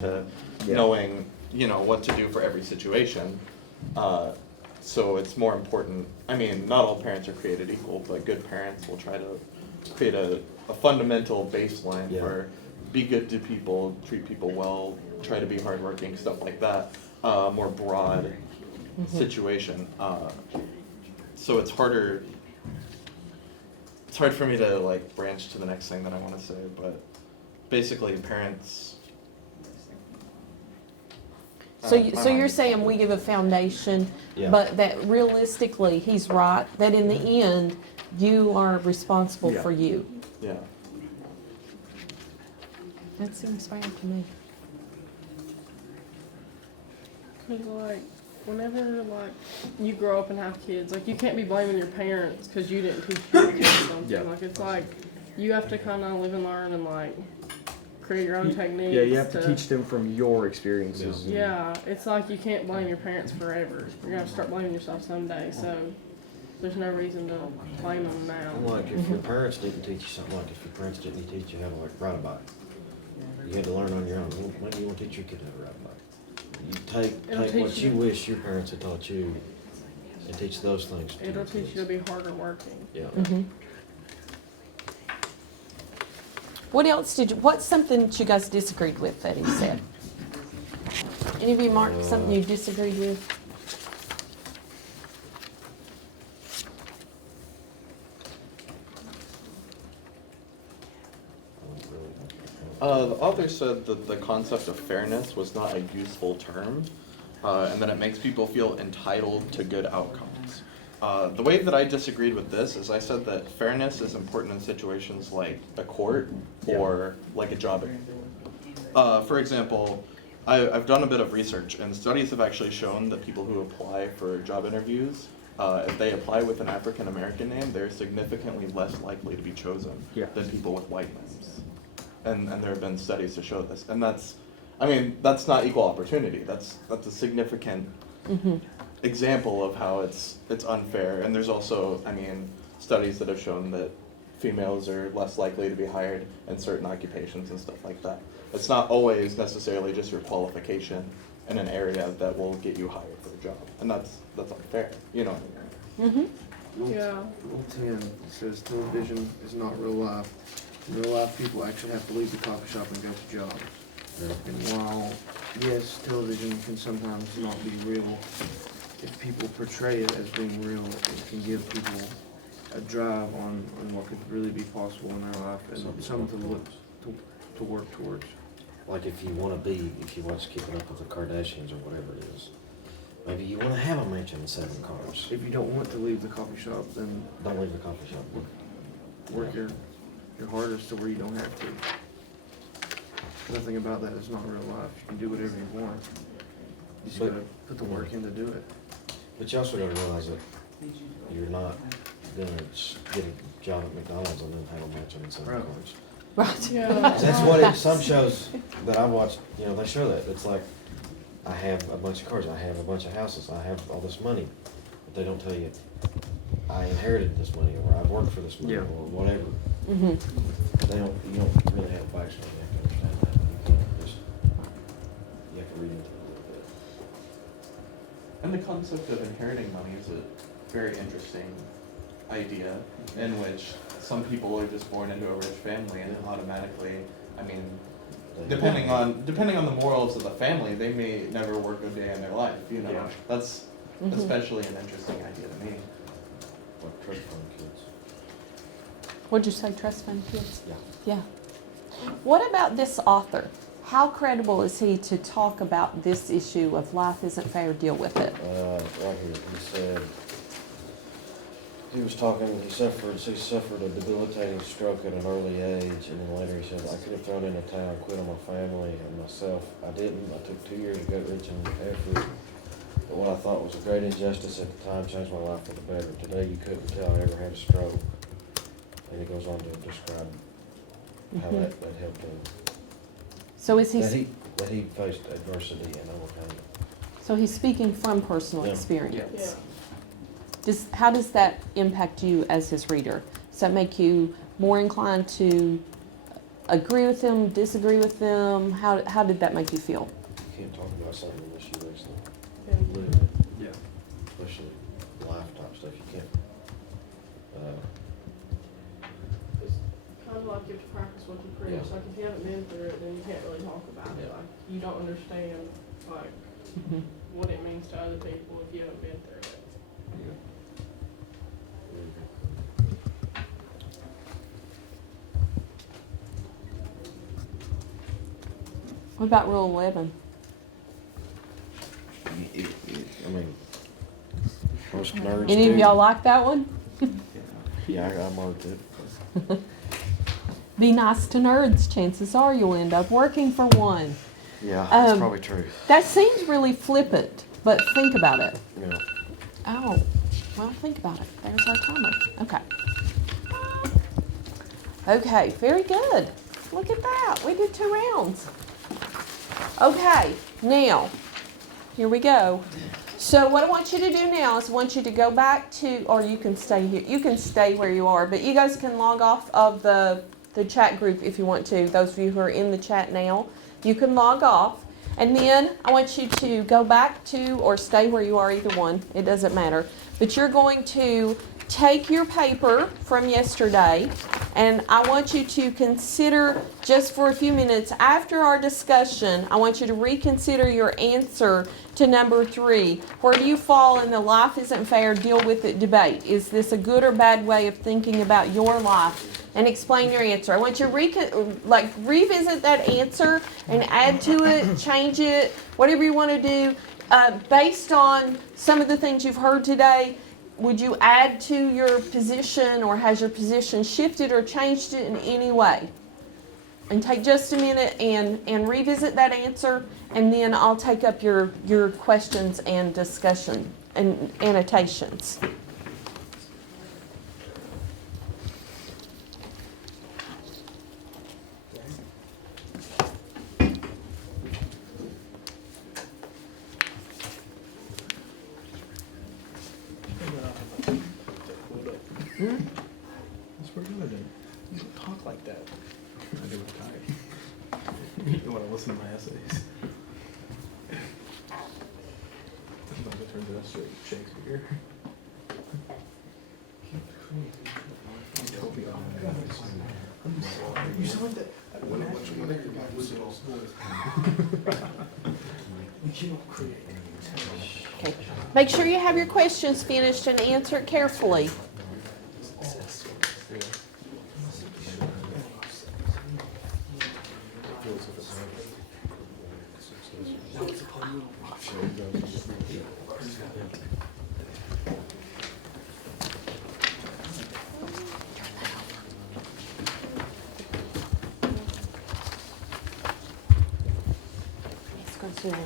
to knowing, what to do for every situation. So it's more important. I mean, not all parents are created equal, but good parents will try to create a fundamental baseline for be good to people, treat people well, try to be hardworking, stuff like that. More broad situation. So it's harder. It's hard for me to like branch to the next thing that I want to say, but basically parents. So you're saying we give a foundation, but that realistically, he's right, that in the end, you are responsible for you. Yeah. That seems fair to me. Cause whenever you grow up and have kids, you can't be blaming your parents because you didn't teach your kids something. Yeah. It's you have to kind of live and learn and create your own techniques. Yeah, you have to teach them from your experiences. Yeah, it's you can't blame your parents forever. You're gonna start blaming yourself someday. So there's no reason to blame them now. If your parents didn't teach you something, if your parents didn't teach you how to ride a bike, you had to learn on your own. When do you want to teach your kid how to ride a bike? You take what you wish your parents had taught you and teach those things. It'll teach you to be harder working. Yeah. Mm-hmm. What's something that you guys disagreed with that he said? Any of you, Mark, something you disagreed with? The author said that the concept of fairness was not a useful term, and that it makes people feel entitled to good outcomes. The way that I disagreed with this is I said that fairness is important in situations like a court or like a job interview. For example, I've done a bit of research, and studies have actually shown that people who apply for job interviews, if they apply with an African American name, they're significantly less likely to be chosen than people with white names. And there have been studies to show this, and that's not equal opportunity. That's a significant example of how it's unfair. And there's also, studies that have shown that females are less likely to be hired in certain occupations and stuff like that. It's not always necessarily just your qualification in an area that will get you hired for a job, and that's unfair. You know what I mean? Yeah. Rule 10 says television is not real life. In real life, people actually have to leave the coffee shop and go to jobs. And while, yes, television can sometimes not be real, if people portray it as being real, it can give people a drive on what could really be possible in their life and something to look to work towards. If you watch Keeping Up with the Kardashians or whatever it is, maybe you want to have a mansion and 7 cars. If you don't want to leave the coffee shop, then Don't leave the coffee shop. work your hardest to where you don't have to. Nothing about that is not real life. You can do whatever you want. You just gotta put the work in to do it. But you also got to realize that you're not going to get a job at McDonald's and then have a mansion and 7 Right. cars. Right. Yeah. That's what some shows that I watched, they show that. It's I have a bunch of cars, I have a bunch of houses, I have all this money. But they don't tell you, I inherited this money, or I worked for this money, or whatever. Mm-hmm. You don't really have a backstory. You have to understand that. You have to read into it a little bit. And the concept of inheriting money is a very interesting idea, in which some people are just born into a rich family and automatically, depending on the morals of the family, they may never work a day in their life. Yeah. That's especially an interesting idea to me. Like trust fund kids. What'd you say, trust fund kids? Yeah. Yeah. What about this author? How credible is he to talk about this issue of life isn't fair, deal with it? Right here, he said, he suffered a debilitating stroke at an early age, and then later he said, I could have thrown in the towel and quit on my family and myself. I didn't. I took 2 years to get rich and effort. But what I thought was a great injustice at the time changed my life for the better. Today you couldn't tell I ever had a stroke. And he goes on to describe how that helped him. So is That he faced adversity and overcame it. So he's speaking from personal Yeah. experience. How does that impact you as his reader? Does that make you more inclined to agree with them, disagree with them? How did that make you feel? You can't talk about something unless you actually And live it, Yeah. especially life type stuff. You can't. it's kind of like you have to practice what you preach. Yeah. Like if you haven't been through it, then you can't really talk about it. Yeah. Like you don't understand like what it means to other people if you haven't been through it. What about Rule 11? I mean, most nerds Any do. of y'all like that one? Yeah, I marked it. Be nice to nerds. Chances are you'll end up working for one. Yeah, that's Um, probably true. That seems really flippant, but think about it. Yeah. Oh, well, think about it. There's our timer. Okay. Okay, very good. Look at that. We did 2 rounds. Okay, now, here we go. So what I want you to do now is I want you to go back to, or you can stay here. You can stay where you are, but you guys can log off of the chat group if you want to. Those of you who are in the chat now, you can log off. And then I want you to go back to, or stay where you are, either one. It doesn't matter. But you're going to take your paper from yesterday, and I want you to consider, just for a few minutes after our discussion, I want you to reconsider your answer to number 3. Where do you fall in the life isn't fair, deal with it debate? Is this a good or bad way of thinking about your life? And explain your answer. I want you to revisit that answer and add to it, change it, whatever you want to do, based on some of the things you've heard today. Would you add to your position, or has your position shifted or changed it in any way? And take just a minute and revisit that answer, and then I'll take up your questions and discussion and annotations. That's what we're gonna do. You don't talk like that. I do with Ty. You want to listen to my essays? Sometimes it turns out straight Shakespeare. You sound like that. Okay. Make sure you have your questions finished and answer it carefully. Let's go zoom in.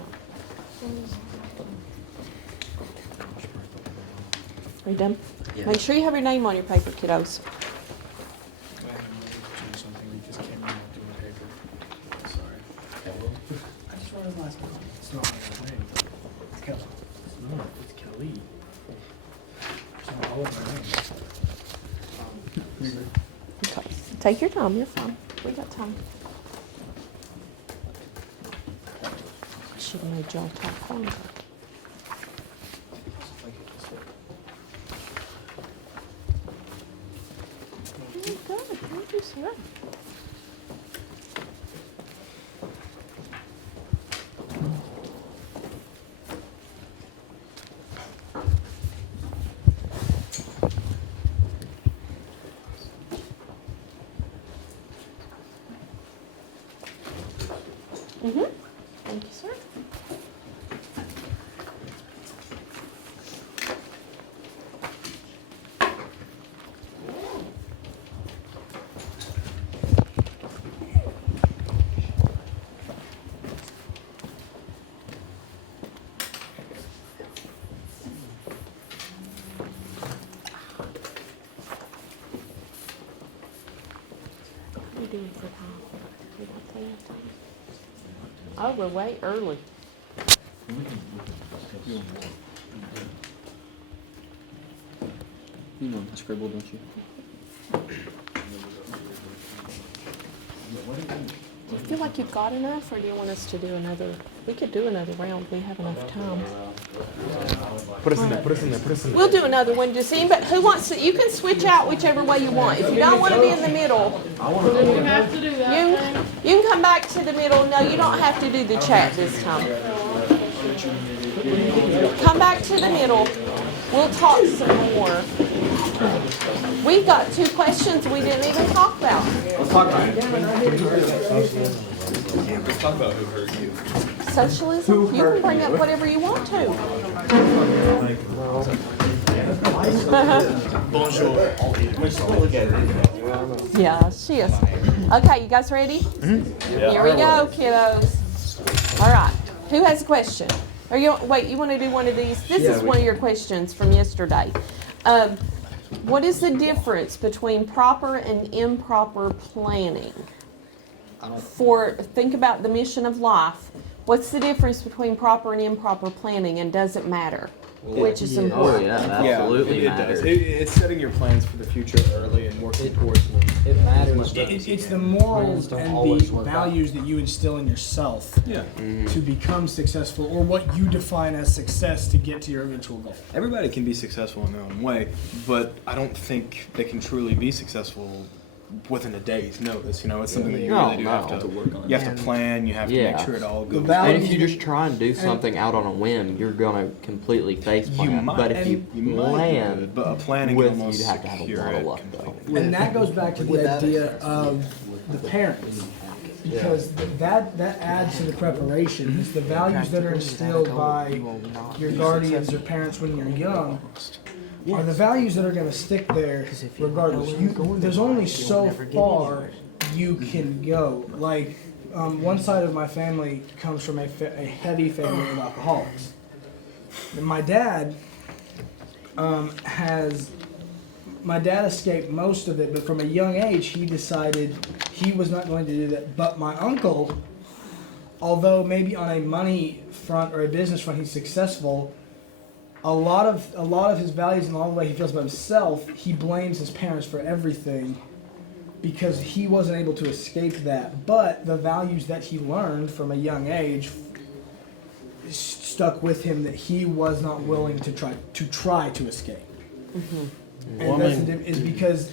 Are you done? Yeah. Make sure you have your name on your paper, kiddos. I just realized it's not my name. It's Kelly. It's not. It's Kelly. It's not all of my name. Okay. Take your time. You're fine. We got time. I should have made y'all talk longer. You're good. Thank you, sir. Thank you, sir. What are you doing for time? We don't tell you time. Oh, we're way early. You know, scribble, don't you? Do you feel like you've got enough, or do you want us to do another? We could do another round. We have enough time. Put us in there, put us in there, put us in there. We'll do another one. Does anybody who wants to? You can switch out whichever way you want. If you don't want to be in the middle, Do we have to do that thing? you can come back to the middle. No, you don't have to do the chat this time. Come back to the middle. We'll talk some more. We've got 2 questions we didn't even talk about. Let's talk about it. Let's talk about who hurt you. Socialism? You can bring up whatever you want to. Bonjour. Yeah, she is. Okay, you guys ready? Here we go, kiddos. All right. Who has a question? Or you wait? You want to do one of these? This is one of your questions from yesterday. What is the difference between proper and improper planning? Think about the mission of life. What's the difference between proper and improper planning, and does it matter? Which is important. Yeah, absolutely it matters. does. It's setting your plans for the future early and working towards them. It matters. It's the morals and the values that you instill in yourself Yeah. to become successful, or what you define as success to get to your eventual goal. Everybody can be successful in their own way, but I don't think they can truly be successful within a day's notice. You know, it's something that you really do have to work on. You have to plan. You have to make sure it all goes. And if you just try and do something out on a whim, you're gonna completely face plan. might, But if you might plan do it, but planning with, almost you'd have to have a secure lot of it luck though. completely. And that goes back to the idea of the parents. Because that adds to the preparation. It's the values that are instilled by your guardians or parents when you're young are the values that are going to stick there regardless. There's only so far you can go. Like, one side of my family comes from a heavy family of alcoholics. And my dad my dad escaped most of it, but from a young age he decided he was not going to do that. But my uncle, although maybe on a money front or a business front he's successful, a lot of his values and all the way he feels about himself, he blames his parents for everything because he wasn't able to escape that. But the values that he learned from a young age stuck with him, that he was not willing to try to escape. And that's is because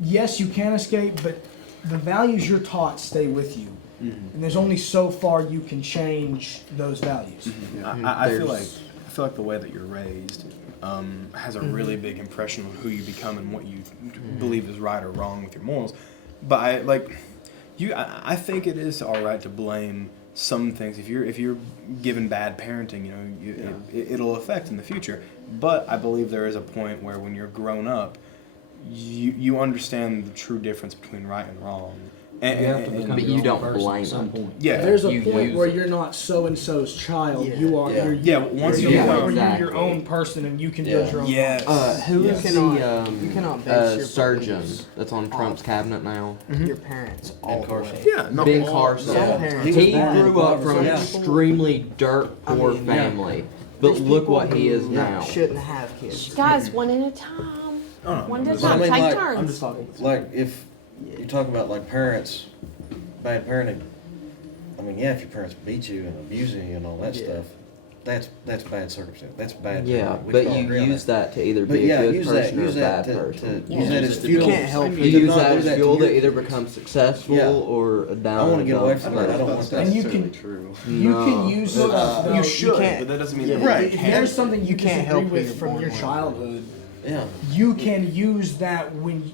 yes, you can escape, but the values you're taught stay with you, and there's only so far you can change those values. I feel like the way that you're raised has a really big impression on who you become and what you believe is right or wrong with your morals. But I think it is all right to blame some things if you're given bad parenting. You know, it'll affect in the future. But I believe there is a point where when you're grown up, you understand the true difference between right and wrong. But you don't blame them. Yeah, There's a You point use where it. you're not so and so's child. You are. Yeah. You're, once you Yeah, become exactly. your own person, and you can build your own. yes. Who is You cannot base your surgeon beliefs that's on Trump's cabinet now? your parents all the Carson. way. Yeah, no, Ben all- Carson. Some parents He are grew up from an Yeah. extremely dirt poor I mean, family, but There's look people what he who is now. Shouldn't have kids. Guys, one at a time. One at a But I time. mean, Take like, turns. I'm just talking. Like, if you talk about like parents, bad parenting, I mean, yeah, if your parents beat you and abuse you and all that stuff, that's bad circumstance. That's bad. Yeah, parenting. We but can all you agree on use that to either But be yeah, a good use person or a use bad that person. use that as You fuel. can't help You to use not that do as that fuel to to you. either become successful Yeah. or down. I want to in get the away dumps. from that. I don't want that. And you can true. you use it. you should, can't- but that doesn't mean Yeah, that if there's something you can't disagree help who with you're from born your with. childhood, Yeah. you can use that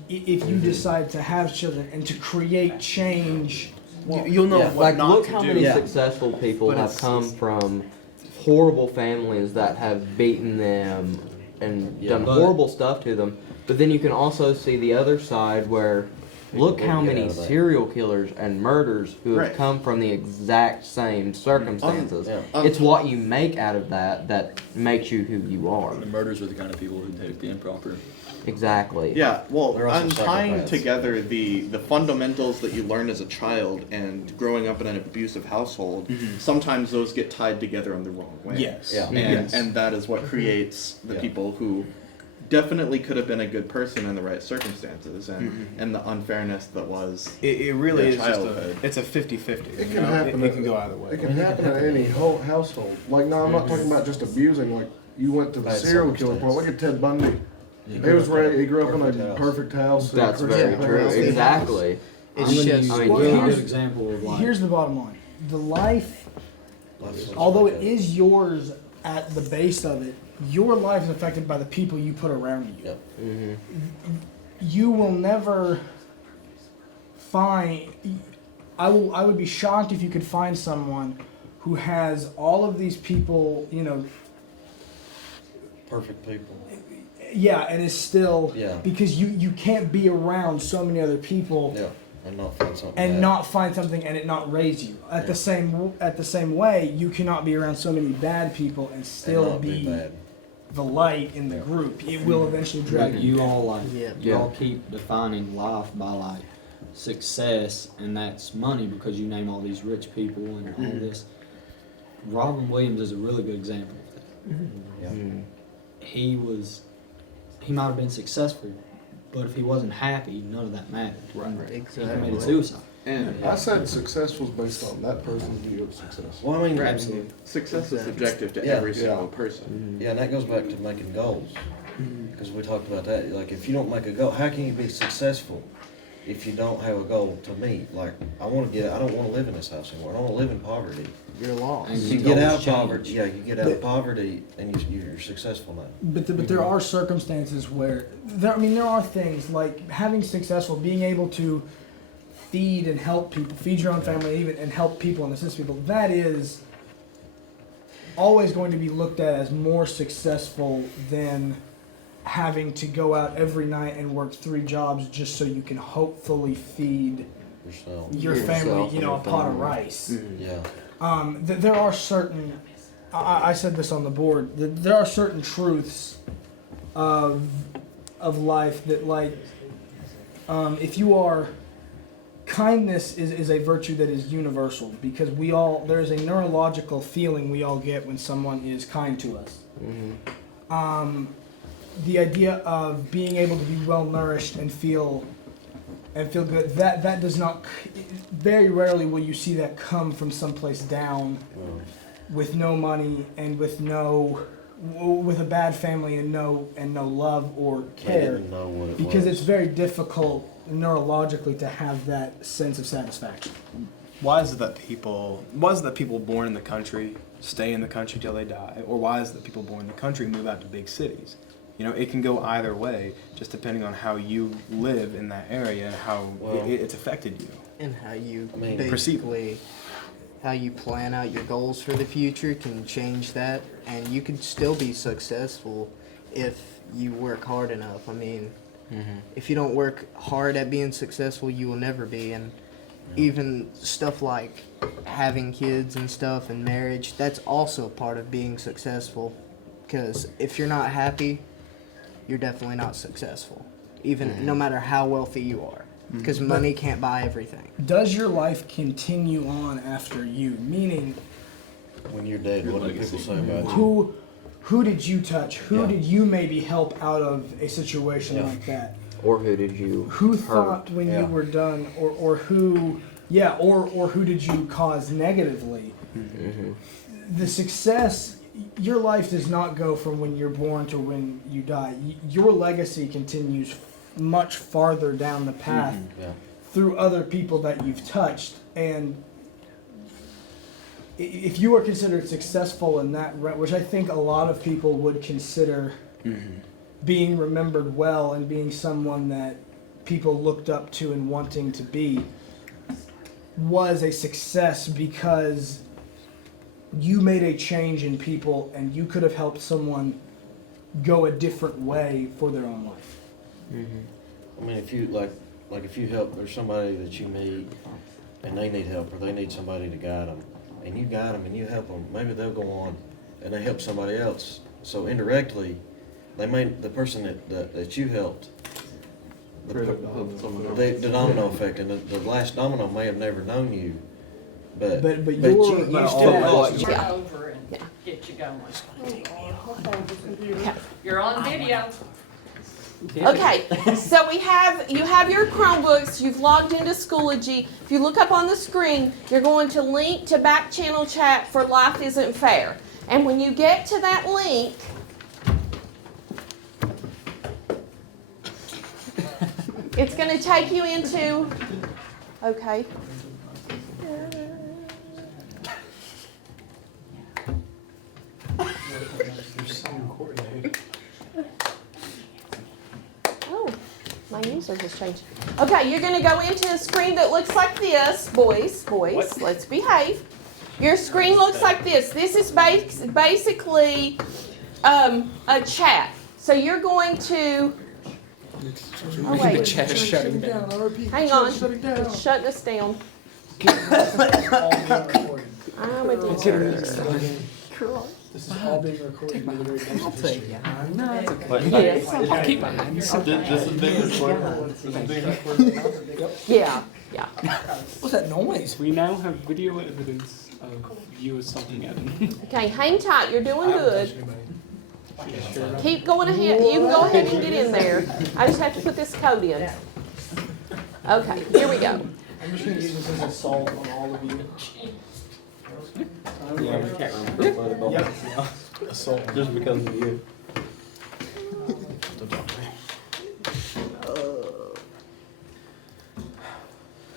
if you decide to have children and to create change. you'll know Yeah. what Like, not look to how do. many Yeah. successful people But have come from horrible families that have beaten them and done horrible stuff to them. But then you can also see the other side where look how wouldn't get many out of that. serial killers and murderers who have Right. come from the exact same circumstances. Yeah. It's what you make out of that makes you who you are. The murderers are the kind of people who take the improper. Exactly. Yeah, well, They're also I'm tying psychopaths. together the fundamentals that you learn as a child and growing up in an abusive household. Sometimes those get tied together in the wrong way. Yes. Yeah. And Yes. and that is what creates the people who definitely could have been a good person in the right circumstances, and the unfairness that was It really their is just childhood. it's a 50-50. It you can know? happen. It can go either way. It can happen in any whole household. Like, no, I'm not talking about just abusing. Like, you went to the Bad serial killer point. Look at Ted Bundy. He was raised. He grew up in a perfect house. That's a very Christian true. house. Exactly. It's I'm gonna just use I mean, a well, really here's- good example of like. Here's the bottom line. The life, Life's although like it that. is yours at the base of it, your life is affected by the people you put around you. Yep. You will never find. I would be shocked if you could find someone who has all of these people, you know, Perfect people. yeah, and is still Yeah. because you can't be around so many other people Yeah. And not find something. and bad. not find something and it not raise you. At the same way, you cannot be around so many bad people and And still not be bad. the light in the group. It will eventually drag Like you. you all like Yeah. y'all keep defining life by like success, and that's money because you name all these rich people and all this. Robin Williams is a really good example of that. Yeah. He might have been successful, but if he wasn't happy, none of that mattered. He committed Exactly. suicide. And I said success was based on that person's view of success. Well, I mean, Absolutely. success is subjective to Yeah. every Yeah. single person. Yeah, and that goes back to making goals. Because we talked about that. Like, if you don't make a goal, how can you be successful if you don't have a goal to meet? Like, I don't want to live in this house anymore. I don't want to live in poverty. You're lost. And You your get goals out of change. poverty. Yeah, you get out of poverty and you're successful now. But there are circumstances where there are things like having successful, being able to feed and help people, feed your own family, even and help people and assist people. That is always going to be looked at as more successful than having to go out every night and work 3 jobs just so you can hopefully feed Yourself. your Yourself family, and you know, your a pot of family. rice. Yeah. There are certain, I said this on the board, there are certain truths of life that, like, if you are, kindness is a virtue that is universal because there's a neurological feeling we all get when someone is kind to us. The idea of being able to be well nourished and feel good, that does not, very rarely will you see that come from someplace down with no money and with a bad family and no love or I care, didn't know what it because was. it's very difficult neurologically to have that sense of satisfaction. Why is it that people born in the country stay in the country till they die, or why is it that people born in the country move out to big cities? You know, it can go either way, just depending on how you live in that area and how it's affected you. And how you Perceive. basically, how you plan out your goals for the future can change that, and you can still be successful if you work hard enough. I mean, if you don't work hard at being successful, you will never be. And even stuff like having kids and stuff and marriage, that's also part of being successful. Because if you're not happy, you're definitely not successful, even no matter how wealthy you are. Because money can't buy everything. Does your life continue on after you? Meaning, When you're dead, what do people say about you? who did you touch? Who Yeah. did you maybe help out of a situation Yeah. like that? Or who did you Who hurt? thought when Yeah. you were done, or who, yeah, or who did you cause negatively? The success, your life does not go from when you're born to when you die. Your legacy continues much farther down the path Yeah. through other people that you've touched. And if you are considered successful in that, which I think a lot of people would consider being remembered well and being someone that people looked up to and wanting to be, was a success because you made a change in people and you could have helped someone go a different way for their own life. I mean, if you if you help, there's somebody that you meet and they need help or they need somebody to guide them, and you guide them and you help them, maybe they'll go on and they help somebody else. So indirectly, the person that you helped, the domino effect, and the last domino may have never known you, but But you still all- got Yeah. over and get you going. Oh, my phone's just computer. Okay. You're on video. Okay, so you have your Chromebooks, you've logged into Schoology. If you look up on the screen, you're going to link to back channel chat for Life Isn't Fair. And when you get to that link, it's going to take you into, okay. Oh, my user has changed. Okay, you're going to go into a screen that looks like this. Boys, let's behave. Your screen looks like this. This is basically a chat. So you're going to. Oh, wait. The chat is shutting down. Hang on. It's shutting us down. I'm with you. This is all being recorded. I'll take it. Yes. I'll keep my hand. This is being recorded. This is being recorded. Yeah. What's that noise? We now have video evidence of you assaulting Evan. Okay, hang tight. You're doing good. Keep going ahead. You can go ahead and get in there. I just have to put this code in. Okay, here we go. I'm just going to use this as assault on all of you. Yeah, we can't remember. Yep. Assault just because of you.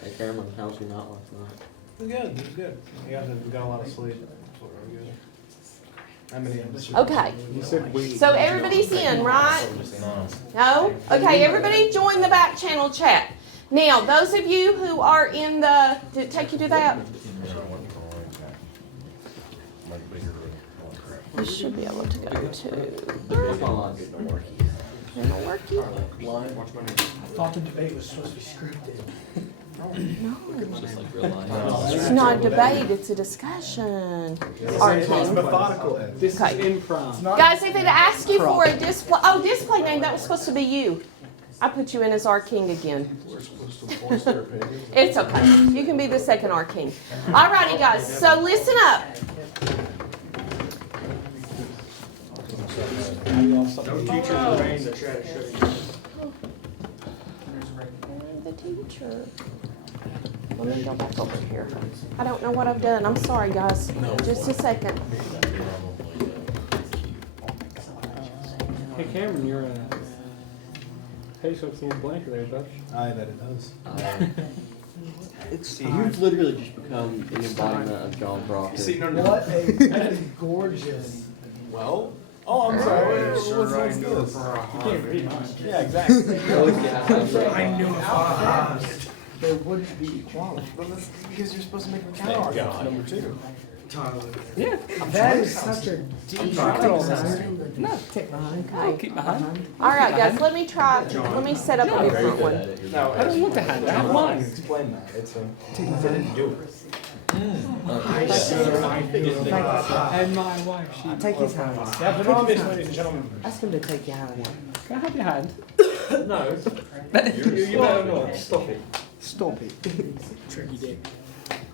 Hey Cameron, how's your night last night? Good, it's good. You guys have got a lot of sleep. That's what we're good. How many episodes? Okay, You said we. so everybody's in, right? No? Okay, everybody join the back channel chat. Now, those of you who are in the, did it take you to that? You should be able to go to. It'll work you. I thought the debate was supposed to be scripted. It's not a debate, it's a discussion. Art King. Methodical. This Okay. is improv. Guys, if it asks you for a display, display name, that was supposed to be you. I put you in as our king again. It's okay. You can be the second our king. Alrighty, guys. So listen up. No teachers remain the chat is shutting The teacher. Let me go back over here. I don't know what I've done. I'm sorry, guys. Just a second. Hey Cameron, your page looks a little blank there, bud. Aye, that it does. You've literally just become an embodiment of John Brock. What a gorgeous. Well, oh, I'm sorry. What's this? You can't read mine. Yeah, exactly. I knew there wouldn't be equality. Because you're supposed to make a counter argument. Number two. Yeah. That is such a deep No, take behind. I'll keep my hand. All right, guys. Let me try. Let me set up a different one. No, I don't want the hand. I have mine. Explain that. It's a. Didn't do it. And my wife, she. Take his hand. Yeah, but obviously, ladies and gentlemen. Ask him to take your hand. Can I have your hand? No. You better not. Stop it. Stop it. Tricky dick.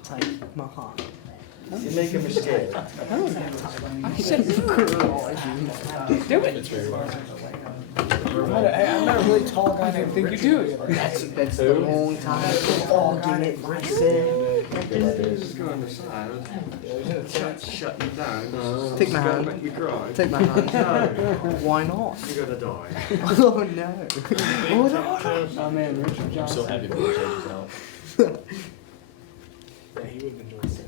Take my hand. You're making me scared. I said girl. Do it. Hey, I met a really tall guy I didn't named think you do it. That's the wrong time for argument, I said. Shut you down. Take my hand. Make me cry. Take my hand. Why not? You're gonna die. Oh no. Oh no. Oh man, Richard Johnson. happy that we changed it out. Yeah, he would have enjoyed that.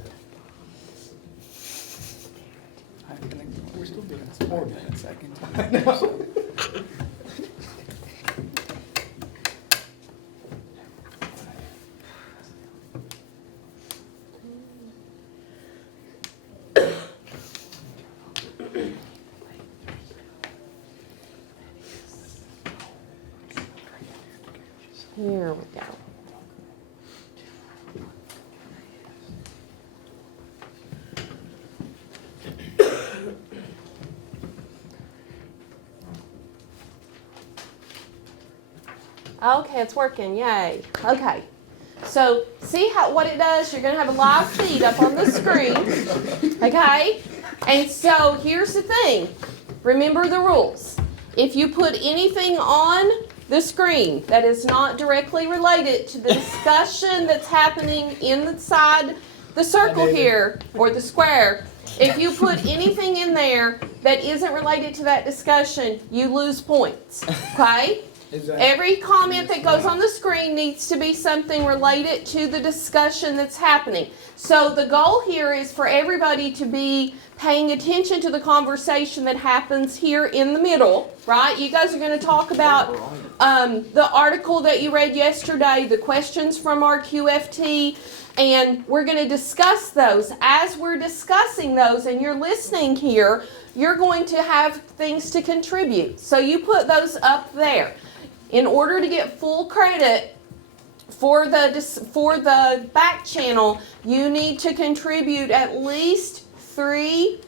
We're still doing this. 4 minutes, I can tell you. Here we go. Okay, it's working. Yay. Okay. So see what it does? You're going to have a live feed up on the screen. Okay? And so here's the thing. Remember the rules. If you put anything on the screen that is not directly related to the discussion that's happening inside the circle here, or the square, if you put anything in there that isn't related to that discussion, you lose points, okay? Every comment that goes on the screen needs to be something related to the discussion that's happening. So the goal here is for everybody to be paying attention to the conversation that happens here in the middle, right? You guys are going to talk about the article that you read yesterday, the questions from our QFT, and we're going to discuss those. As we're discussing those and you're listening here, you're going to have things to contribute. So you put those up there. In order to get full credit for the back channel, you need to contribute at least 3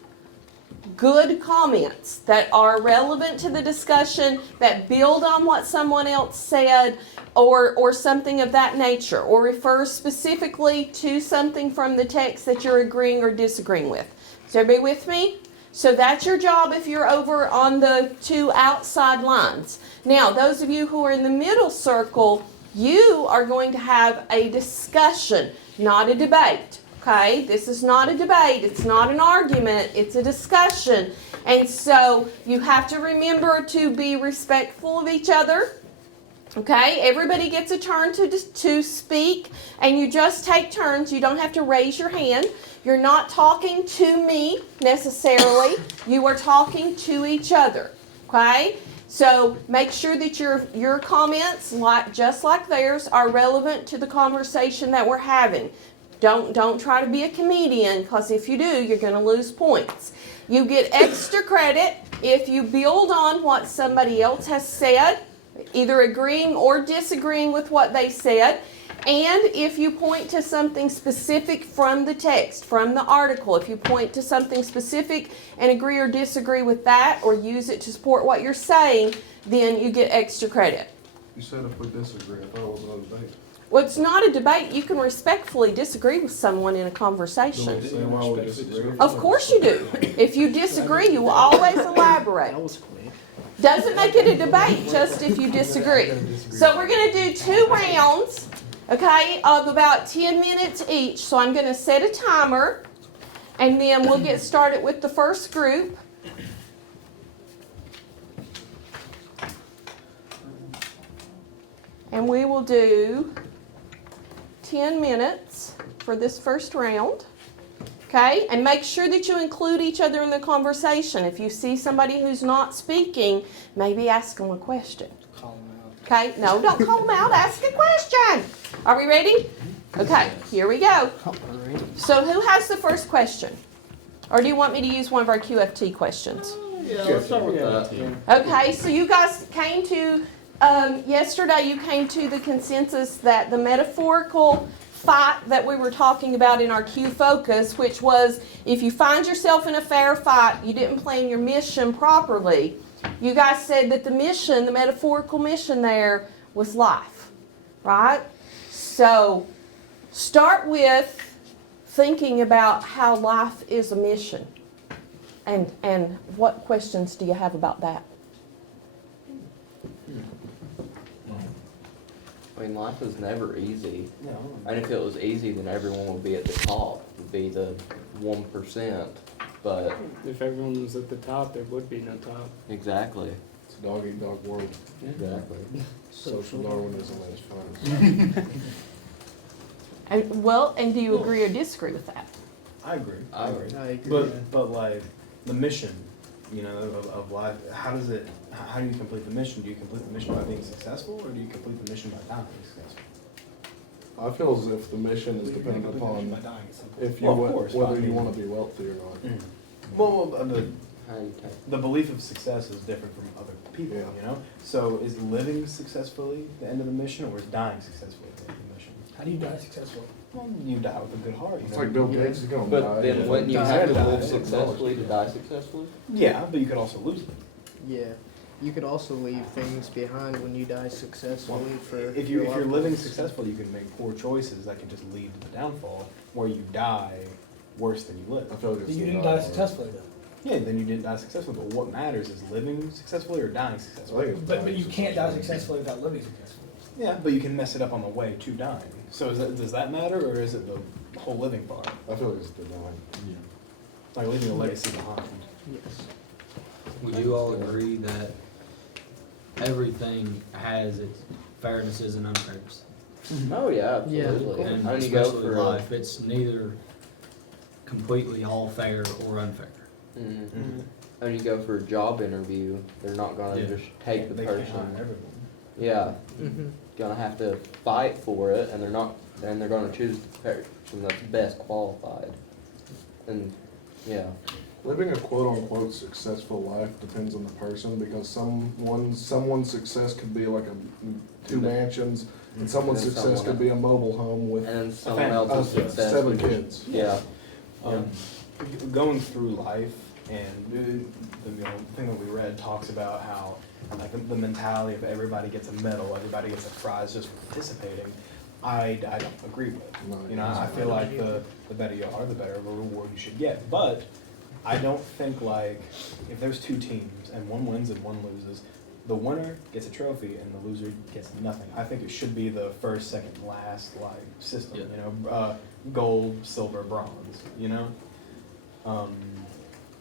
good comments that are relevant to the discussion, that build on what someone else said, or something of that nature, or refer specifically to something from the text that you're agreeing or disagreeing with. Is everybody with me? So that's your job if you're over on the 2 outside lines. Now, those of you who are in the middle circle, you are going to have a discussion, not a debate. Okay? This is not a debate. It's not an argument. It's a discussion. And so you have to remember to be respectful of each other. Okay? Everybody gets a turn to speak, and you just take turns. You don't have to raise your hand. You're not talking to me necessarily. You are talking to each other. Okay? So make sure that your comments, just like theirs, are relevant to the conversation that we're having. Don't try to be a comedian, because if you do, you're going to lose points. You get extra credit if you build on what somebody else has said, either agreeing or disagreeing with what they said, and if you point to something specific from the text, from the article. If you point to something specific and agree or disagree with that, or use it to support what you're saying, then you get extra credit. You said if we disagree, I thought it was another debate. Well, it's not a debate. You can respectfully disagree with someone in a Don't conversation. say why we disagree. Of course you do. If you disagree, you will always elaborate. That was quick. Doesn't make it a debate, just if you disagree. So we're going to do 2 rounds, okay, of about 10 minutes each. So I'm going to set a timer, and then we'll get started with the first group. And we will do 10 minutes for this first round. Okay? And make sure that you include each other in the conversation. If you see somebody who's not speaking, maybe ask them a question. Call them out. Okay? No, don't call them out. Ask a question. Are we ready? Okay, here we go. So who has the first question? Or do you want me to use one of our QFT questions? Yeah, let's start with that. Okay, so you guys came to, yesterday you came to the consensus that the metaphorical fight that we were talking about in our Q focus, which was if you find yourself in a fair fight, you didn't plan your mission properly, you guys said that the mission, the metaphorical mission there, was life, right? So start with thinking about how life is a mission, and what questions do you have about that? I mean, life is never easy. No. And if it was easy, then everyone would be at the top, would be the 1%. But If everyone was at the top, there would be no top. exactly. It's a dog-eat-dog world. Exactly. Social Darwinism at its finest. And do you agree or disagree with that? I agree. I agree. I agree. But like the mission, of life, how do you complete the mission? Do you complete the mission by being successful, or do you complete the mission by not being successful? I feel as if the mission is dependent upon if you Well, of course, whether I mean- you want to be wealthy or not. Well, How you take the belief of success is different from other people, Yeah. So is living successfully the end of the mission, or is dying successfully the end of the mission? How do you die successful? Well, you die with a good heart. It's like Bill Gates is gonna die. But then wouldn't you Die. have to Die. live successfully to die successfully? Yeah, but you could also lose them. Yeah. You could also leave things behind when you die successfully for If your you're loved living ones. successfully, you can make poor choices that can just lead to the downfall, where you die worse than you live. I feel like But it's you the didn't die die part. successfully though. Yeah, then you didn't die successfully. But what matters is living successfully or dying successfully. But you can't die successfully without living successfully. Yeah, but you can mess it up on the way to dying. So does that matter, or is it the whole living part? I feel like it's the dying. Like leaving a legacy behind. Yes. Would you all agree that everything has its fairnesses and unfairnesses? Oh yeah, Yeah. absolutely. And Only go especially for life, it's neither completely all fair or unfair. Mm-hmm. When you go for a job interview, they're not gonna Yeah. just take the They can't person. hire everyone. Yeah, Mm-hmm. gonna have to fight for it, and they're gonna choose the person that's best qualified. And yeah, Living a quote-unquote successful life depends on the person, because someone's success could be like two mansions, and someone's And success someone- could be a mobile home with and then someone family. else's success. 7 would just- kids. Yeah. Going through life, and the thing that we read talks about how like the mentality of everybody gets a medal, everybody gets a prize just for participating. I don't agree with. No, You know, I feel like the better you are, the better of a reward you should get. But I don't think like if there's two teams and one wins and one loses, the winner gets a trophy and the loser gets nothing. I think it should be the first, second, last like system. Yeah. You know, gold, silver, bronze. You know.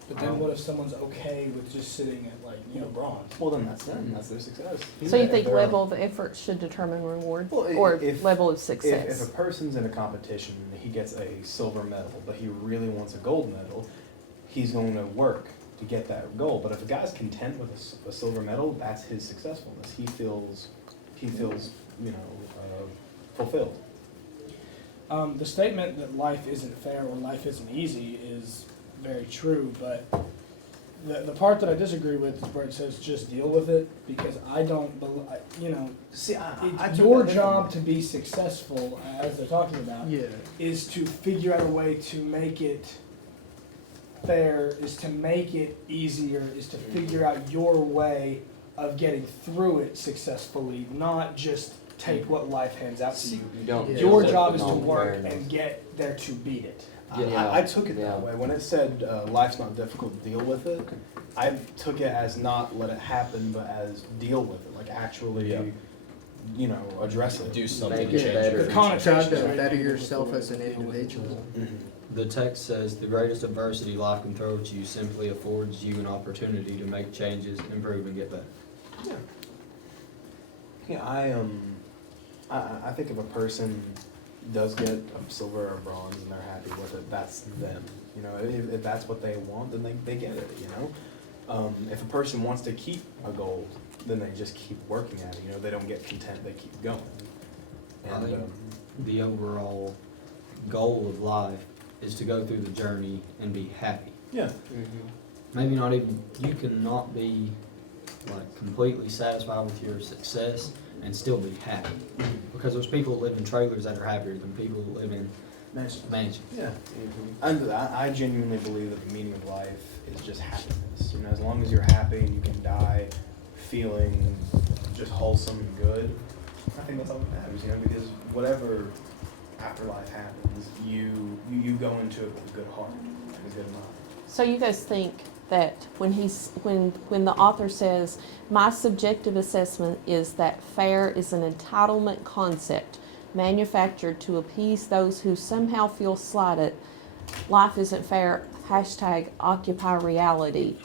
But then what if someone's okay with just sitting at bronze? Well, then that's them. That's their success. So you If think they're- level of effort should determine reward, Well, or if- level of If success? a person's in a competition and he gets a silver medal, but he really wants a gold medal, he's going to work to get that gold. But if a guy's content with a silver medal, that's his successfulness. He feels fulfilled. The statement that life isn't fair or life isn't easy is very true, but the part that I disagree with is where it says just deal with it, because I don't See, it's your job to be successful, as they're talking about, Yeah. is to figure out a way to make it fair, is to make it easier, is to figure out your way of getting through it successfully, not just take what life hands out to you. You don't. Yeah. Your deal job with is to work non-fairness. and get there to beat it. Yeah. I took it Yeah. that way. When it said life's not difficult, deal with it, I took it as not let it happen, but as deal with it, like actually, Yeah. address it. Do something Make to it change better. your The future. Try connotation to is better right. yourself as an individual. The text says the greatest adversity life can throw at you simply affords you an opportunity to make changes, improve, and get better. Yeah, I think if a person does get a silver or bronze and they're happy with it, that's them. You know, if that's what they want, then they get it. You know, if a person wants to keep a gold, then they just keep working at it. You know, they don't get content; they keep going. I And think the overall goal of life is to go through the journey and be happy. yeah, Maybe not even, you cannot be like completely satisfied with your success and still be happy. Because there's people that live in trailers that are happier than people that live in mansions. yeah. And I genuinely believe that the meaning of life is just happiness. You know, as long as you're happy and you can die feeling just wholesome and good, I think that's all that matters. You know, because whatever afterlife happens, you go into it with a good heart and a good mind. So you guys think that when the author says, my subjective assessment is that fair is an entitlement concept manufactured to appease those who somehow feel slighted, life isn't fair, hashtag occupy reality.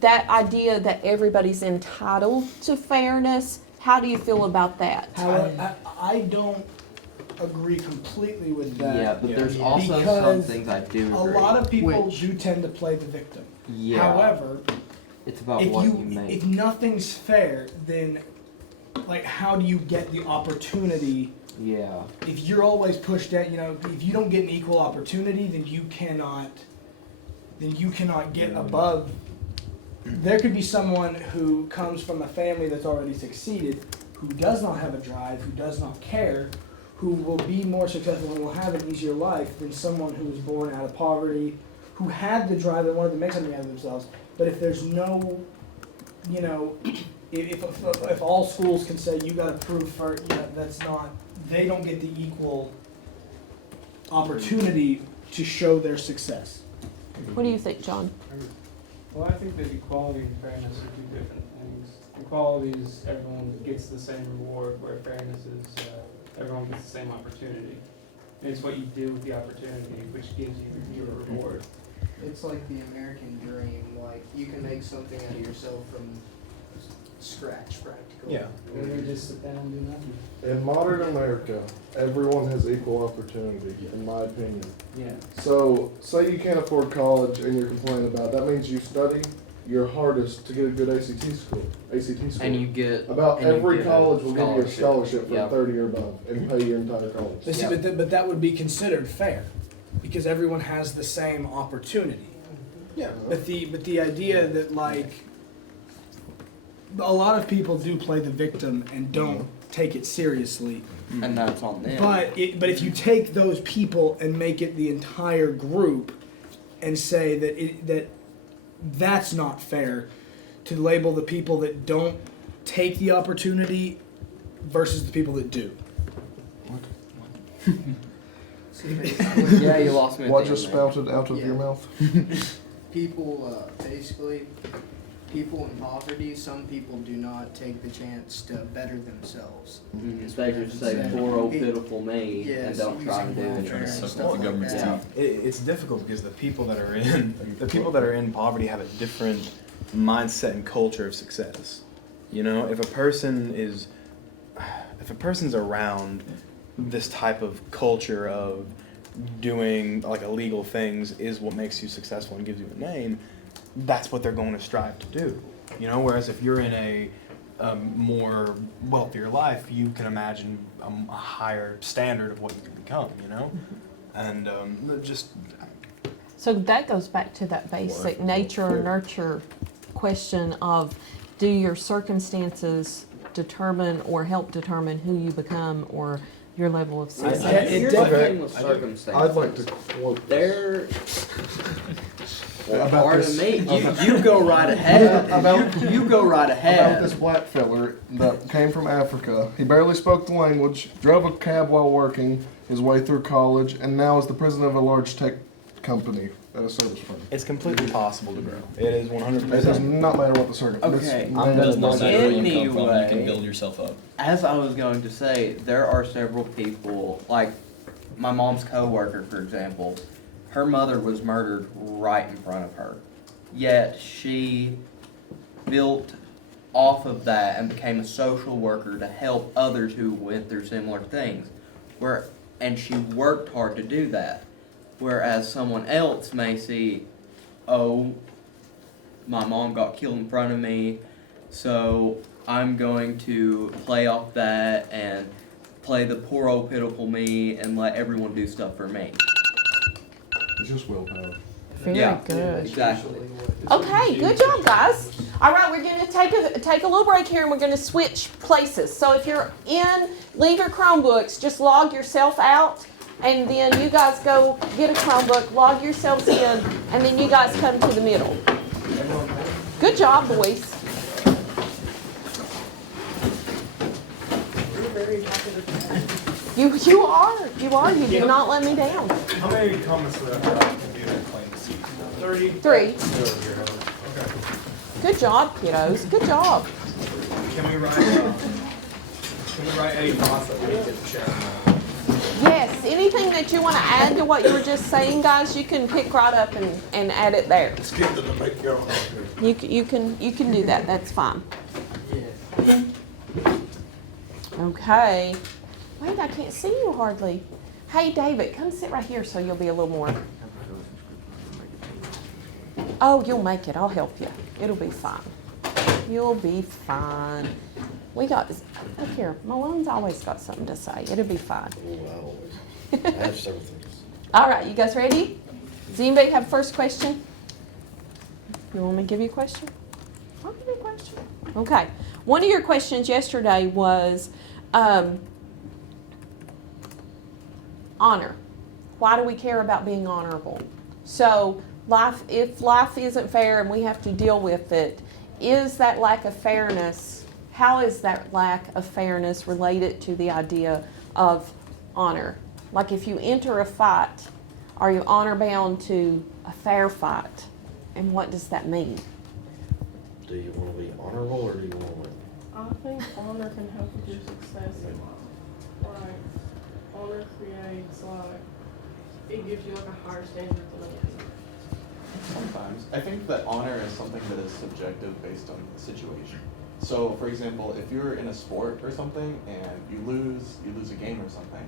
That idea that everybody's entitled to fairness, how do you feel about that? I don't agree completely with that. Yeah, but there's Yeah. also some Because things I do A agree. lot of people Which- do tend to play the victim. Yeah. However, It's about if what you make. if nothing's fair, then like how do you get the opportunity? Yeah. If you're always pushed at, if you don't get an equal opportunity, then you cannot get above. There could be someone who comes from a family that's already succeeded, who does not have a drive, who does not care, who will be more successful and will have an easier life than someone who was born out of poverty, who had the drive and wanted to make something out of themselves. But if there's no, if all schools can say you got to prove for, that's not, they don't get the equal opportunity to show their success. What do you think, John? Well, I think that equality and fairness are two different things. Equality is everyone gets the same reward, where fairness is everyone gets the same opportunity. And it's what you do with the opportunity which gives you your reward. It's like the American dream. Like you can make something out of yourself from scratch, practically. Yeah. Or you just sit down and do nothing. In modern America, everyone has equal opportunity, in my opinion. Yeah. So, say you can't afford college and you're complaining about it, that means you study your hardest to get a good ACT score. And you get About and you every get a college will give you a scholarship for Yep. 30 or above and pay your entire college. But, see, but that would be considered fair, because everyone has the same opportunity. Yeah. But the idea that like a lot of people do play the victim and don't take it seriously. and that's on them. But if you take those people and make it the entire group, and say that that's not fair, to label the people that don't take the opportunity versus the people that do. Yeah, you lost me. at What the just end there. spouted out of your Yeah. mouth? People, basically, people in poverty, some people do not take the chance to better themselves. is They what I just would say, poor old It- pitiful me, and Yes, don't try and do using welfare anything. and stuff like that. It's difficult because the people that are in poverty have a different mindset and culture of success. You know, if a person's around this type of culture of doing like illegal things is what makes you successful and gives you a name, that's what they're going to strive to do. You know, whereas if you're in a more wealthier life, you can imagine a higher standard of what you can become, you know? And just... So that goes back to that basic nature or nurture question of, do your circumstances determine or help determine who you become or your level of success? Here's the thing with circumstances. I'd like to quote They're about pardon this, me. You go right ahead. You go right about ahead. this black feller that came from Africa. He barely spoke the language, drove a cab while working his way through college, and now is the president of a large tech company at a service firm. It's completely possible to grow. It is 100%. It does not matter what the circumstances. Okay. Does not matter where you come from, you can Anyway. build yourself up. As I was going to say, there are several people, like my mom's coworker, for example. Her mother was murdered right in front of her. Yet she built off of that and became a social worker to help others who went through similar things. And she worked hard to do that. Whereas someone else may see, oh, my mom got killed in front of me, so I'm going to play off that and play the poor old pitiful me and let everyone do stuff for me. It's just willpower. Very Yeah. good. Exactly. Okay, good job, guys. All right, we're going to take a little break here, and we're going to switch places. So if you're in, leave your Chromebooks, just log yourself out, and then you guys go get a Chromebook, log yourselves in, and then you guys come to the middle. Good job, boys. You are. You did not let me down. How many comments were there on computer claims? 30? 3. Good job, kiddos. Good job. Can we write any thoughts that we need to share? Yes, anything that you want to add to what you were just saying, guys, you can pick right up and add it there. Skip to the make your own. You can do that. That's fine. Okay. Wait, I can't see you hardly. Hey, David, come sit right here so you'll be a little more. Oh, you'll make it. I'll help you. It'll be fine. You'll be fine. We got, look here, Malone's always got something to say. It'll be fine. I have several things. All right, you guys ready? Does anybody have a first question? You want me to give you a question? I'll give you a question. Okay. One of your questions yesterday was honor. Why do we care about being honorable? So if life isn't fair and we have to deal with it, is that lack of fairness, how is that lack of fairness related to the idea of honor? Like if you enter a fight, are you honor bound to a fair fight, and what does that mean? Do you wanna be honorable or do you wanna win? I think honor can help with your success in life. Like, honor creates, like, it gives you like a higher standard than other people. Sometimes. I think that honor is something that is subjective based on the situation. So, for example, if you're in a sport or something and you lose a game or something,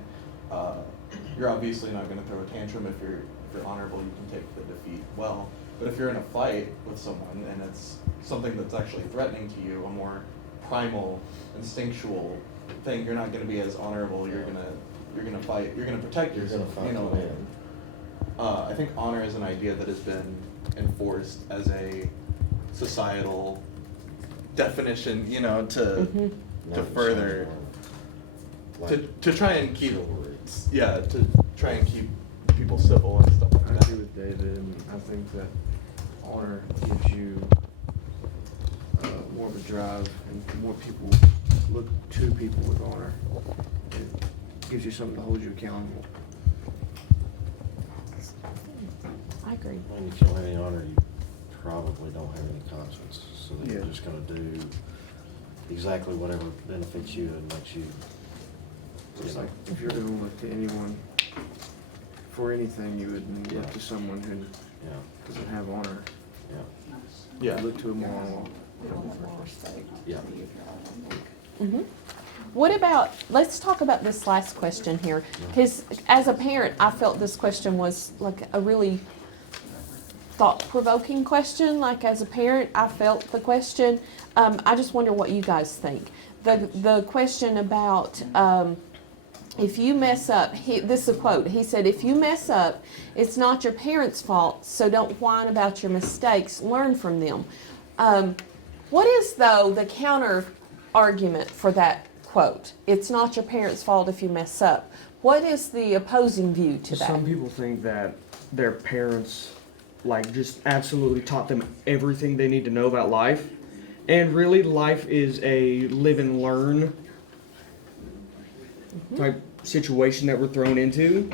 you're obviously not going to throw a tantrum. If you're honorable, you can take the defeat well. But if you're in a fight with someone and it's something that's actually threatening to you, a more primal, instinctual thing, you're not going to be as honorable. You're gonna fight. You're gonna protect You're yourself. gonna fight to win. I think honor is an idea that has been enforced as a societal definition, to Mhm. to further to try and keep to try and keep people civil and stuff I like that. agree with David, and I think that honor gives you more of a drive, and more people look to people with honor. It gives you something to hold you accountable. I agree. When you don't have any honor, you probably don't have any conscience, so that you're Yeah. just gonna do exactly whatever benefits you and makes you, It's like, if you're gonna look to anyone for anything, you would look to someone who yeah, doesn't have honor. yeah, Yeah. Look to a moral. yeah. Mhm. What about, let's talk about this last question here, because as a parent, I felt this question was like a really thought-provoking question. Like, as a parent, I felt the question. I just wonder what you guys think. The question about if you mess up, this is a quote, he said, if you mess up, it's not your parents' fault, so don't whine about your mistakes, learn from them. What is, though, the counter argument for that quote? It's not your parents' fault if you mess up. What is the opposing view to that? Some people think that their parents, just absolutely taught them everything they need to know about life. And really, life is a live and learn type situation that we're thrown into.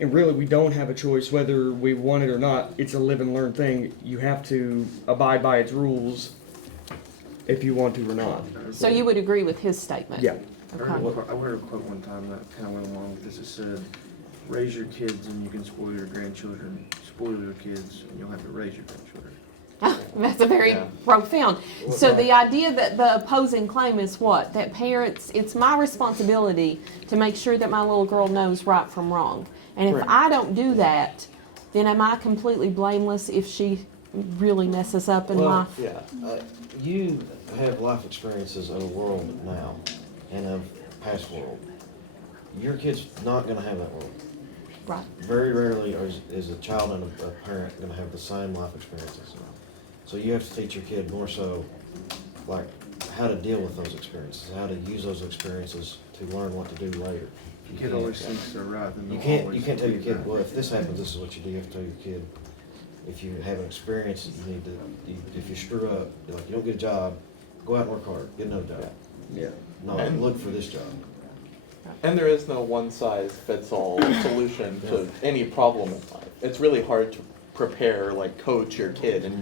And really, we don't have a choice whether we want it or not. It's a live and learn thing. You have to abide by its rules if you want to or not. So you would agree with his statement? Yeah. Okay. I heard a quote one time that kind of went along with this. It said, raise your kids and you can spoil your grandchildren. Spoil your kids and you'll have to raise your grandchildren. That's a very profound. So the idea that the opposing claim is what? That parents, it's my responsibility to make sure that my little girl knows right from wrong. And if I don't do that, then am I completely blameless if she really messes up in my... Yeah. You have life experiences of a world now and of past world. Your kid's not gonna have that world. Right. Very rarely is a child and a parent gonna have the same life experiences. So you have to teach your kid more so, like, how to deal with those experiences, how to use those experiences to learn what to do later. If your kid always thinks they're right, then You they'll always can't tell your be kid, right. well, if this happens, this is what you do. You have to tell your kid, if you have an experience, you need to, if you screw up, like you don't get a job, go out and work hard, get another job. Yeah. Not look for this job. And there is no one-size-fits-all solution to any problem in life. It's really hard to prepare, coach your kid and